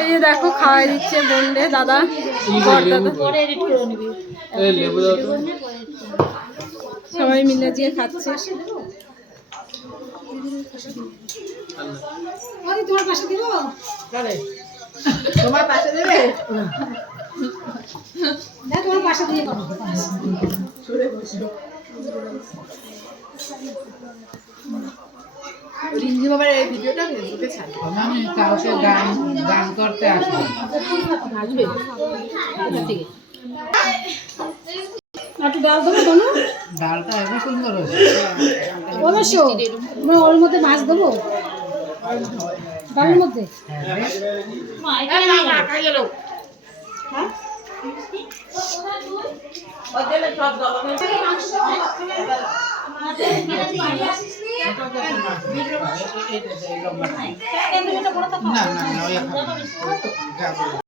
এই যে দেখো খাওয়াই দিচ্ছে বোনরে দাদা সবাই মিলে যে খাচ্ছে। তোমার পাশে দিব, তোমার পাশে দেবে, তোমার পাশে দিয়ে রিঞ্জি বাবার এই ভিডিওটা ফেসবুকে ছাড়বো। আমি কাউকে গান করতে আসবো, আসবে এটা থেকে একটু ডাল দেবো তো না, ডালটা এত সুন্দর হয়েছে অবশ্য। ওর মধ্যে মাছ দেবো ডালের মধ্যে। না